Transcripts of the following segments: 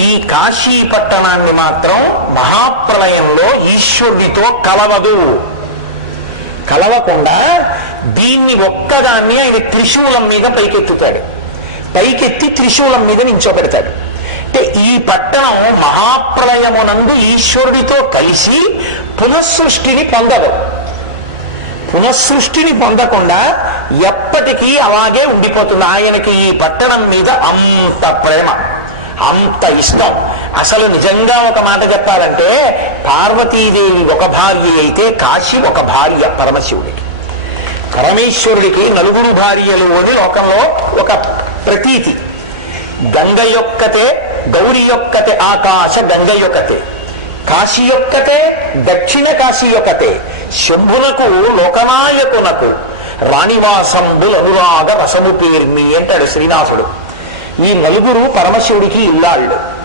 ఈ కాశీ పట్టణాన్ని మాత్రం మహాప్రలయంలో ఈశ్వరుడితో కలవదు. కలవకుండా దీన్ని ఒక్కదాన్ని ఆయన త్రిశూలం మీద పైకెత్తుతాడు. పైకెత్తి త్రిశూలం మీద నించోబెడతాడు. అంటే ఈ పట్టణం మహాప్రలయమునందు ఈశ్వరుడితో కలిసి పునఃసృష్టిని పొందదు. పునఃసృష్టిని పొందకుండా ఎప్పటికీ అలాగే ఉండిపోతుంది. ఆయనకి ఈ పట్టణం మీద అంత ప్రేమ. అంత ఇష్టం. అసలు నిజంగా ఒక మాట చెప్పాలంటే పార్వతీదేవి ఒక భార్య అయితే కాశీ ఒక భార్య పరమశివుడికి. పరమేశ్వరుడికి నలుగురు భార్యలు అని లోకంలో ఒక ప్రతీతి. గంగ యొక్కతే గౌరి యొక్కతే ఆకాశ గంగ యొక్కతే. కాశీ యొక్కతే దక్షిణ కాశీ యొక్కతే. శంభునకు లోకనాయకునకు రాణివాసంబులు అనురాగ రసము పేర్మి అంటాడు శ్రీనాథుడు. ఈ నలుగురు పరమశివుడికి ఇల్లాళ్ళు.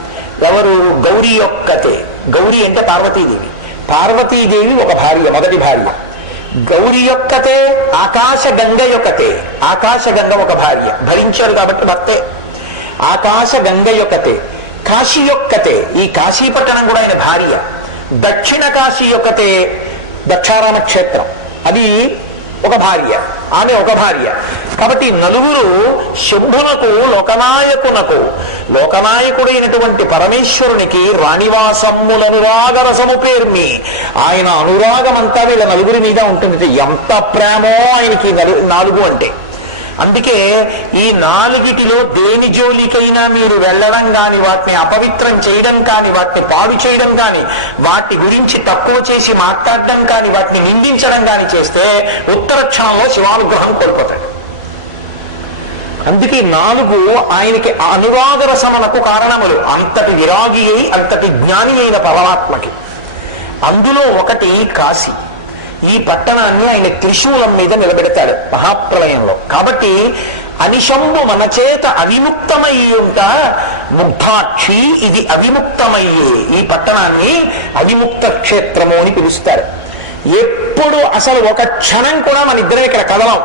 ఎవరు? గౌరీ యొక్కతే. గౌరీ అంటే పార్వతీదేవి. పార్వతీదేవి ఒక భార్య మొదటి భార్య. గౌరీ యొక్కతే ఆకాశ గంగ యొక్కతే. ఆకాశ గంగ ఒక భార్య. భరించారు కాబట్టి భర్తే. ఆకాశ గంగ యొక్కతే. కాశీ యొక్కతే. ఈ కాశీ పట్టణం కూడా ఆయన భార్య. దక్షిణ కాశీ యొక్కతే దక్షారామ క్షేత్రం. అది ఒక భార్య. ఆమె ఒక భార్య. కాబట్టి నలుగురు శంభునకు లోకనాయకునకు లోకనాయకుడైనటువంటి పరమేశ్వరునికి రాణివాసమ్ముల అనురాగ రసము పేర్మి ఆయన అనురాగం అంతా వీళ్ళ నలుగురి మీద ఉంటుంది. ఎంత ప్రేమో ఆయనకి నలు- నాలుగు అంటే. అందుకే ఈ నాలుగిటిలో దేని జోలికైనా మీరు వెళ్ళడం కాని వాటిని అపవిత్రం చేయడం కాని వాటిని పాడు చేయడం కానీ వాటి గురించి తక్కువ చేసి మాట్లాడడం కానీ వాటిని నిందించడం కానీ చేస్తే ఉత్తర క్షణంలో శివానుగ్రహం కోల్పోతాడు. అందుకే నాలుగు ఆయనకి అనురాగ రసమునకు కారణములు. అంతటి విరాగి అయి అంతటి జ్ఞాని అయిన పరమాత్మకి. అందులో ఒకటి కాశీ. ఈ పట్టణాన్ని ఆయన త్రిశూలం మీద నిలబెడతాడు మహాప్రలయంలో. కాబట్టి అనిశంబు మన చేత అవిముక్తమై ఉంట ముగ్ధాక్షి ఇది అవిముక్తమయ్యే. ఈ పట్టణాన్ని అవిముక్త క్షేత్రము అని పిలుస్తారు. ఎప్పుడు అసలు ఒక క్షణం కూడా మన ఇద్దరం ఇక్కడ కదలం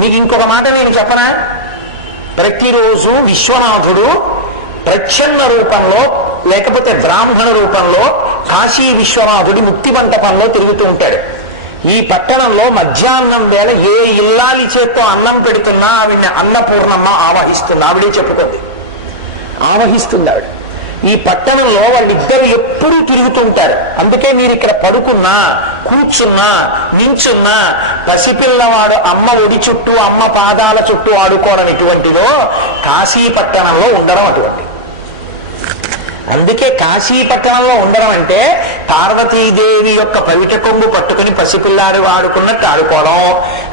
మీకు ఇంకొక మాట నేను చెప్పనా? ప్రతిరోజు విశ్వనాథుడు ప్రచ్ఛన్న రూపంలో లేకపోతే బ్రాహ్మణ రూపంలో కాశీ విశ్వనాథుడి ముక్తి మంటపంలో తిరుగుతూ ఉంటాడు. ఈ పట్టణంలో మధ్యాహ్నం వేళ ఏ ఇల్లాలి చేత్తో అన్నం పెడుతున్నా ఆవిడ అన్నపూర్ణమ్మ ఆవహిస్తుంది. ఆవిడే చెప్పుకుంది. ఆవహిస్తుంది ఆవిడ. ఈ పట్టణంలో వాళ్ళిద్దరు ఎప్పుడూ తిరుగుతుంటారు అందుకే మీరు ఇక్కడ పడుకున్నా కూర్చున్నా నించున్నా పసిపిల్లవాడు అమ్మ ఒడి చుట్టూ అమ్మ పాదాల చుట్టూ ఆడుకోవడం ఇటువంటిదో కాశీ పట్టణంలో ఉండడం అటువంటి అందుకే కాశీ పట్టణంలో ఉండడం అంటే పార్వతీదేవి యొక్క పవిట కొంగు పట్టుకుని పసిపిల్లాడు ఆడుకున్నట్టు ఆడుకోవడం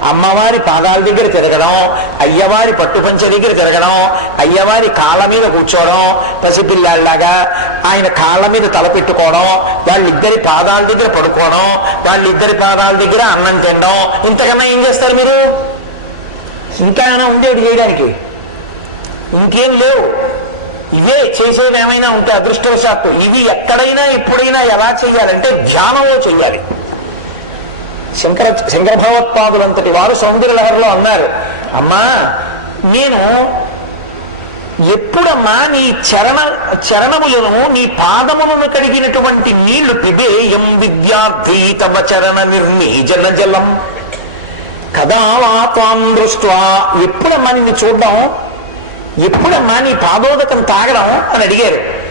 అమ్మవారి పాదాల దగ్గర తిరగడం అయ్యవారి పట్టుపంచ దగ్గర తిరగడం అయ్యవారి కాళ్ళ మీద కూర్చోవడం పసిపిల్లాడిలాగా ఆయన కాళ్ళ మీద తల పెట్టుకోవడం వాళ్ళిద్దరి పాదాల దగ్గర పడుకోవడం వాళ్ళిద్దరి పాదాల దగ్గర అన్నం తినడం. ఇంతకన్నా ఏం చేస్తారు మీరు? ఇంకా ఏమైనా ఉండేది చేయడానికి? ఇంకేం లేవు. ఇవే చేసేవి ఏమైనా ఉంటే అదృష్టవశాత్తు. ఇవి ఎక్కడైనా ఎప్పుడైనా ఎలా చేయాలంటే ధ్యానంలో చెయ్యాలి. శంకర శంకర భగవత్పాదులంతటి వారు సౌందర్యలహరిలో అన్నారు అమ్మా నేను ఎప్పుడమ్మా నీ చరణ చరణములను నీ పాదములను కడిగినటువంటి నీళ్ళు పిబేయం విద్యార్థి తమ చరణ నిర్మీజన జలం. కదా వాతాం దృష్ట్వా ఎప్పుడమ్మా నిన్ను చూడడం? ఎప్పుడమ్మా నీ పాదోదకం తాగడం అని అడిగారు.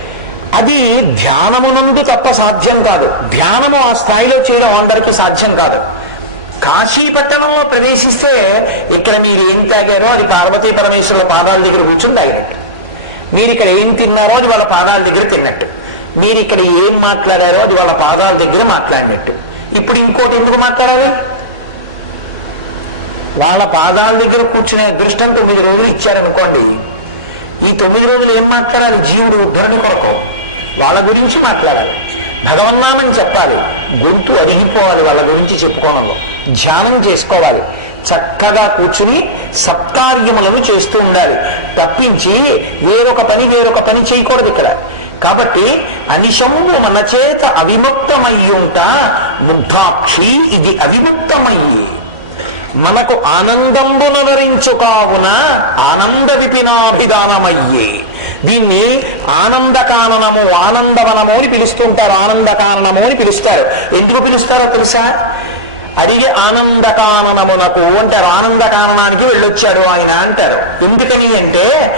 అది ధ్యానమునందు తప్ప సాధ్యం కాదు. ధ్యానము ఆ స్థాయిలో చేయడం అందరికీ సాధ్యం కాదు. కాశీ పట్టణంలో ప్రవేశిస్తే ఇక్కడ మీరు ఏం తాగారో అది పార్వతీ పరమేశ్వరుల పాదాల దగ్గర కూర్చుని తాగినట్టు మీరు ఇక్కడ ఏం తిన్నారో అది వాళ్ళ పాదాల దగ్గర తిన్నట్టు. మీరు ఇక్కడ ఏం మాట్లాడారో అది వాళ్ళ పాదాల దగ్గర మాట్లాడినట్టు. ఇప్పుడు ఇంకోటి ఎందుకు మాట్లాడాలి? వాళ్ళ పాదాల దగ్గర కూర్చునే అదృష్టం తొమ్మిది రోజులు ఇచ్చారనుకోండి. ఈ తొమ్మిది రోజులు ఏం మాట్లాడాలి? జీవుడు ఉద్ధరణ కొరకు. వాళ్ళ గురించి మాట్లాడాలి. భగవన్నామని చెప్పాలి. గొంతు అరిగిపోవాలి వాళ్ళ గురించి చెప్పుకోవడంలో. ధ్యానం చేసుకోవాలి. చక్కగా కూర్చుని సత్కార్యములను చేస్తూ ఉండాలి. తప్పించి వేరొక పని వేరొక పని చేయకూడదు ఇక్కడ. కాబట్టి అనిశంబు మన చేత అవిముక్తమయ్యుంట ముగ్ధాక్షి ఇది అవిముక్తమయ్యి. మనకు ఆనందంబునరించు కావున ఆనంద విపినాభిదానమయ్యే దీన్ని ఆనందకాననము ఆనందవనము అని పిలుస్తుంటారు. ఆనందకాననము అని పిలుస్తారు. ఎందుకు పిలుస్తారో తెలుసా? అడిగి ఆనందకాననమునకు అంటారు. ఆనందకాననానికి వెళ్ళొచ్చాడు ఆయన అంటారు. ఎందుకని అంటే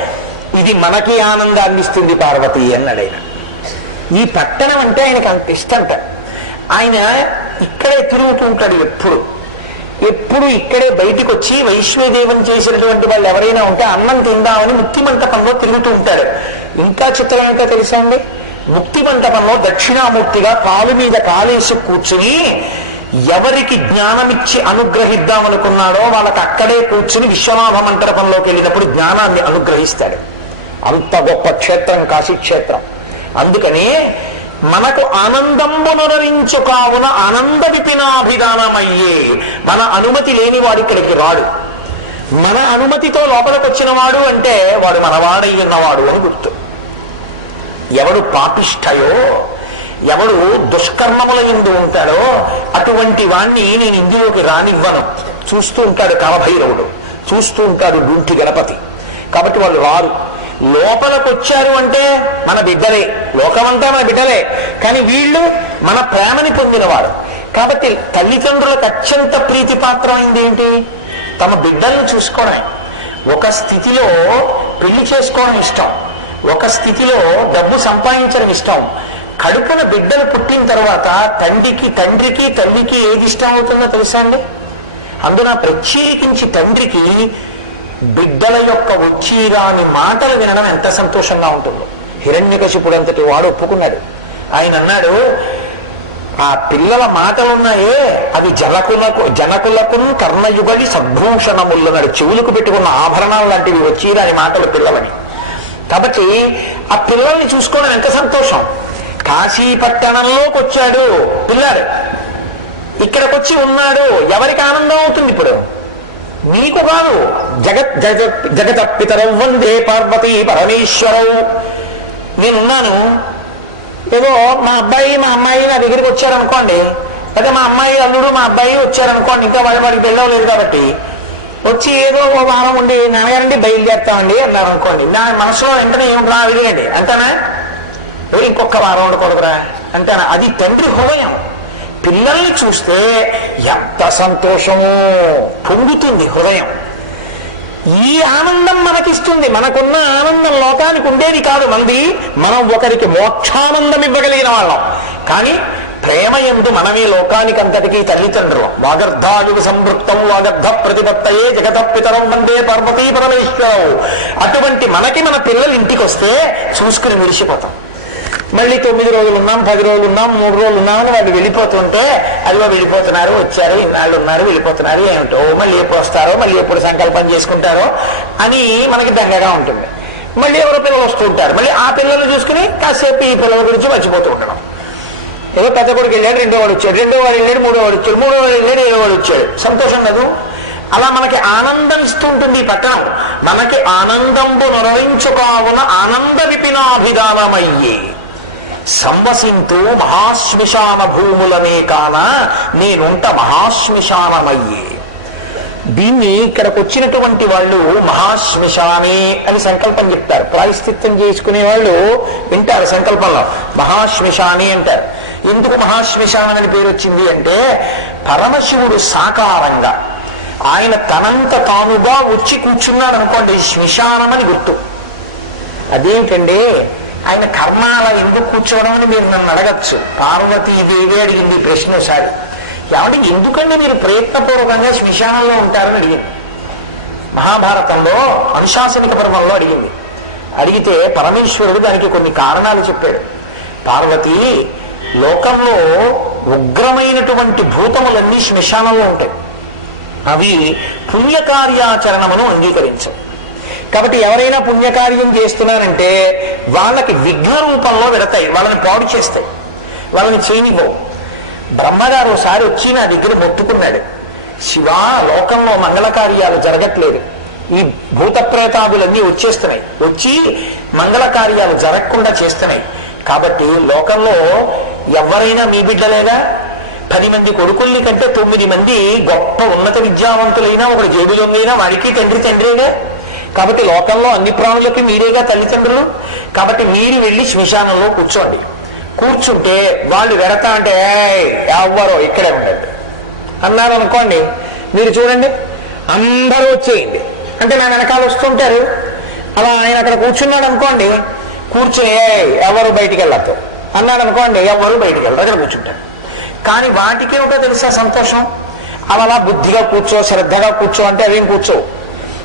ఇది మనకి ఆనందాన్ని ఇస్తుంది పార్వతి అన్నాడు ఆయన. ఈ పట్టణం అంటే ఆయనకు అంత ఇష్టంట ఆయన ఇక్కడే తిరుగుతుంటాడు ఎప్పుడు. ఎప్పుడు ఇక్కడే బయటికి వచ్చి వైశ్వదేవం చేసినటువంటి వాళ్ళు ఎవరైనా ఉంటే అన్నం తిందామని ముక్తి మంటపంలో తిరుగుతూ ఉంటారు. ఇంకా చిత్రం ఏంటో తెలుసా అండి? ముక్తి మంటపంలో దక్షిణామూర్తిగా కాలు మీద కాలేసి కూర్చుని ఎవరికి జ్ఞానమిచ్చి అనుగ్రహిద్దామనుకున్నాడో వాళ్ళకి అక్కడే కూర్చుని విశ్వనాథ మంటపంలోకి వెళ్ళినప్పుడు జ్ఞానాన్ని అనుగ్రహిస్తాడు. అంత గొప్ప క్షేత్రం కాశీక్షేత్రం. అందుకని మనకు ఆనందంబునరించు కావున ఆనంద విపినాభిధానమయ్యే. మన అనుమతి లేని వాడు ఇక్కడికి రాడు. మన అనుమతితో లోపలికి వచ్చిన వాడు అంటే వాడు మనవాడై ఉన్నవాడు అని గుర్తు. ఎవడు పాపిష్టయో ఎవడు దుష్కర్మముల ఎందు ఉంటాడో అటువంటి వాణ్ణి నేను ఇందులోకి రానివ్వను. చూస్తూ ఉంటాడు కాలభైరవుడు. చూస్తూ ఉంటాడు డుంటి గణపతి. కాబట్టి వాళ్ళు రారు. లోపలకొచ్చారు అంటే మన బిడ్డలే. లోకమంతా మన బిడ్డలే. కానీ వీళ్ళు మన ప్రేమని పొందినవారు. కాబట్టి తల్లిదండ్రులకు అత్యంత ప్రీతిపాత్రమైంది ఏంటి? తమ బిడ్డల్ని చూసుకోవడం ఒక స్థితిలో పెళ్ళి చేసుకోవడం ఇష్టం. ఒక స్థితిలో డబ్బు సంపాదించడం ఇష్టం. కడుపున బిడ్డలు పుట్టిన తర్వాత తండ్రికి తండ్రికి తల్లికి ఏది ఇష్టం అవుతుందో తెలుసా అండి? అందున ప్రత్యేకించి తండ్రికి బిడ్డల యొక్క వచ్చిరాని మాటలు వినడం ఎంత సంతోషంగా ఉంటుందో. హిరణ్యకశిపుడు అంతటి వాడు ఒప్పుకున్నాడు. ఆయన అన్నాడు ఆ పిల్లల మాటలున్నాయే అవి జనకులకు జనకులకు కర్ణయుగలి సద్భూషణములున్నాడు చెవులకు పెట్టుకున్న ఆభరణాలు లాంటివి వచ్చిరాని మాటలు పిల్లలని. కాబట్టి ఆ పిల్లల్ని చూసుకోవడం ఎంత సంతోషం. కాశీ పట్టణంలోకి వచ్చాడు పిల్లాడు. ఇక్కడికొచ్చి ఉన్నాడు. ఎవరికి ఆనందం అవుతుంది ఇప్పుడు? నీకు కాదు. జగత్ జగత్ జగత పితరం వందే పార్వతీ పరమేశ్వరవు నేనున్నాను. ఏదో మా అబ్బాయి మా అమ్మాయి నా దగ్గరికి వచ్చారనుకోండి. అదే మా అమ్మాయి అల్లుడు మా అబ్బాయి వచ్చారనుకోండి. ఇంకా వాళ్ళ వాడికి వెళ్ళవలేదు కాబట్టి. వచ్చి ఏదో ఓ వారం ఉండి నాన్నగారండి బయలుదేరుతామండి అన్నారు అనుకోండి నా మనసులో వెంటనే ఏమిట్రా రావిడియండి అంతేనా? ఎవరు ఇంకొక వారం ఉండకూడదురా. అంతేనా? అది తండ్రి హృదయం. పిల్లల్ని చూస్తే ఎంత సంతోషమో. పొంగుతుంది హృదయం. ఈ ఆనందం మనకిస్తుంది. మనకున్న ఆనందం లోకానికి ఉండేది కాదు మంది. మనం ఒకరికి మోక్షానందం ఇవ్వగలిగిన వాళ్ళం. కానీ ప్రేమ ఎందు మనమే లోకానికి అంతటికీ తల్లిదండ్రులం. వాగర్ధాయుగ సంవృక్తం వాగర్ధ ప్రతిపత్తయే జగత పితరం వందే పార్వతీ పరమేశ్వరం. అటువంటి మనకి మన పిల్లలు ఇంటికి వస్తే చూసుకుని మురిసిపోతాం మళ్ళీ తొమ్మిది రోజులు ఉన్నాం పది రోజులు ఉన్నాం మూడు రోజులు ఉన్నామని వాళ్ళు వెళ్ళిపోతుంటే అదిగో వెళ్ళిపోతున్నారు వచ్చారు ఇన్నాళ్ళు ఉన్నారు వెళ్ళిపోతున్నారు ఏమిటో మళ్ళీ ఎప్పుడు వస్తారో మళ్ళీ ఎప్పుడు సంకల్పం చేసుకుంటారో అని మనకి దండగా ఉంటుంది. మళ్ళీ ఎవరో పిల్లలు వస్తూ ఉంటారు. మళ్ళీ ఆ పిల్లలు చూసుకుని కాసేపు ఈ పిల్లల గురించి మర్చిపోతూ ఉండడం. ఏదో పెద్ద కొడుకు వెళ్ళాడు రెండో వాడు వచ్చాడు రెండో వాడు వెళ్ళాడు మూడో వాడు వచ్చాడు మూడో వాడు వెళ్ళాడు ఏడో వాడు వచ్చాడు. సంతోషం కదూ? అలా మనకి ఆనందం ఇస్తూ ఉంటుంది ఈ పట్టణం. మనకి ఆనందంపు నొరవించుకావున ఆనంద విపినాభిధానమయ్యే. సంవసింతు మహాశ్మశాన భూములనే కాన నేనుంట మహాశ్మశానమయ్యే. దీన్ని ఇక్కడికి వచ్చినటువంటి వాళ్ళు మహాశ్మశానే అని సంకల్పం చెప్తారు. ప్రాయశ్చిత్తం చేసుకునే వాళ్ళు వింటారు సంకల్పంలో. మహాశ్మశానే అంటారు. ఎందుకు మహాశ్మశానం అని పేరు వచ్చింది అంటే పరమశివుడు సాకారంగా ఆయన తనంత తానుగా వచ్చి కూర్చున్నాడు అనుకోండి శ్మశానం అని గుర్తు. అదేంటండి ఆయన కర్మాల ఎందుకు కూర్చోవడం అని మీరు నన్ను అడగచ్చు. పార్వతీదేవి అడిగింది ప్రశ్న ఒకసారి. ఏమంటే ఎందుకండి మీరు ప్రయత్నపూర్వకంగా శ్మశానంలో ఉంటారని అడిగింది మహాభారతంలో అనుశాసనిక పర్వంలో అడిగింది. అడిగితే పరమేశ్వరుడు దానికి కొన్ని కారణాలు చెప్పాడు. పార్వతి లోకంలో ఉగ్రమైనటువంటి భూతములన్నీ శ్మశానంలో ఉంటాయి. అవి పుణ్యకార్యాచరణమును అంగీకరించవు. కాబట్టి ఎవరైనా పుణ్యకార్యం చేస్తున్నారంటే వాళ్ళకి విఘ్న రూపంలో పెడతాయి వాళ్ళని పాడు చేస్తాయి వాళ్ళని చేయనివ్వవు. బ్రహ్మగారు ఒకసారి వచ్చి నా దగ్గర మొత్తుకున్నాడు. శివ లోకంలో మంగళ కార్యాలు జరగట్లేదు. ఈ భూత ప్రేతాదులన్నీ వచ్చేస్తున్నాయి. వచ్చి మంగళ కార్యాలు జరగకుండా చేస్తున్నాయి. కాబట్టి లోకంలో ఎవరైనా మీ బిడ్డలేదా పది మంది కొడుకుల్ని కంటే తొమ్మిది మంది గొప్ప ఉన్నత విద్యావంతులైనా ఒకడు జేబు దొంగైనా వాడికి తండ్రి తండ్రిగా? కాబట్టి లోకంలో అన్ని ప్రాణులకి మీరేగా తల్లిదండ్రులు? కాబట్టి మీరు వెళ్ళి శ్మశానంలో కూర్చోండి. కూర్చుంటే వాళ్ళు వెడతా అంటే "ఏయ్, ఎవ్వరో ఇక్కడే ఉండండి. అన్నారు అనుకోండి మీరు చూడండి అందరూ వచ్చేయండి. అంటే నా వెనకాల వస్తుంటారు. అలా ఆయన అక్కడ కూర్చున్నాడు అనుకోండి కూర్చుని "ఏయ్, ఎవరు బయటికి వెళ్ళద్దు. అన్నాడు అనుకోండి ఎవరు బయటికి వెళ్ళరు అక్కడ కూర్చుంటారు. కానీ వాటికేమిటో తెలుసా సంతోషం? అవి అలా బుద్ధిగా కూర్చో శ్రద్ధగా కూర్చో అంటే అవేం కూర్చోవు?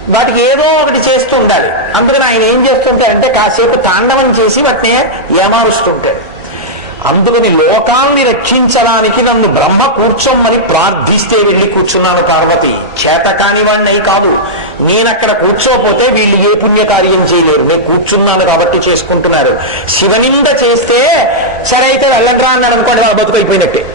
వాటికి ఏదో ఒకటి చేస్తూ ఉండాలి. అందుకని ఆయన ఏం చేస్తుంటారంటే కాసేపు తాండవం చేసి వాటిని ఏమారుస్తుంటాడు అందుకని లోకాల్ని రక్షించడానికి నన్ను బ్రహ్మ కూర్చోమని ప్రార్థిస్తే వెళ్ళి కూర్చున్నాను పార్వతి. చేత కానివాణ్ణి కాదు. నేనక్కడ కూర్చోపోతే వీళ్ళు ఏ పుణ్యకార్యం చేయలేరు. నేను కూర్చున్నాను కాబట్టి చేసుకుంటున్నారు. శివనింద చేస్తే సరే అయితే వెళ్ళండ్రా అన్నాడు అనుకోండి వాళ్ళ బతుకు అయిపోయినట్టే.